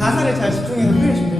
가사를 잘 집중해서 표현해 준비해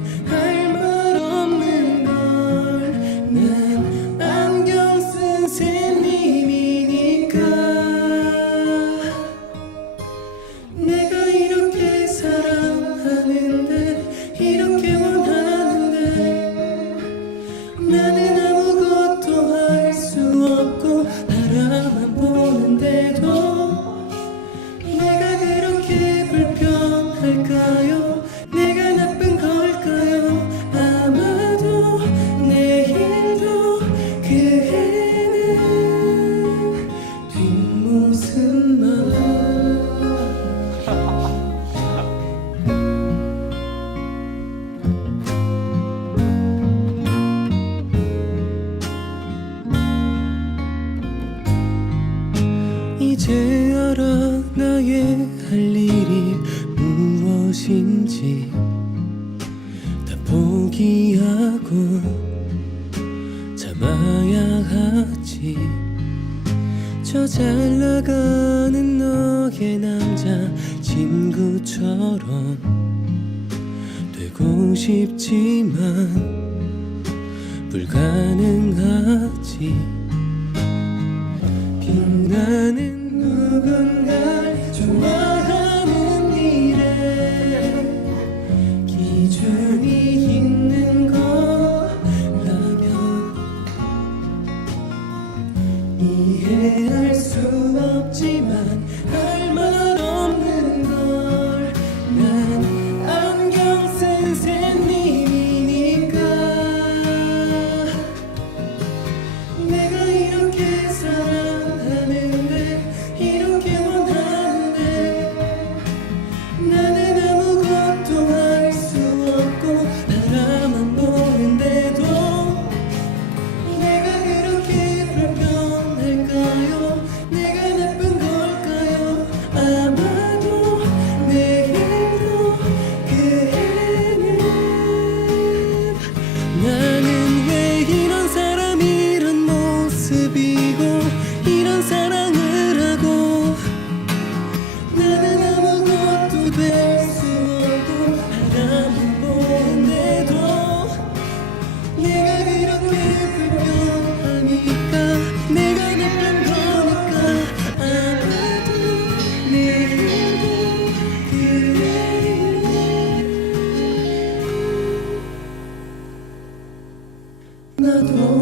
그대는 뒷모습만 이제 알아 나의 할 일이 무엇인지 다 포기하고 봐야 하지. 저 잘 나가는 너의 남자 친구처럼 되고 싶지만 불가능하지. 빛나는 누군가를 좋아하는 일에 기준이 That. home.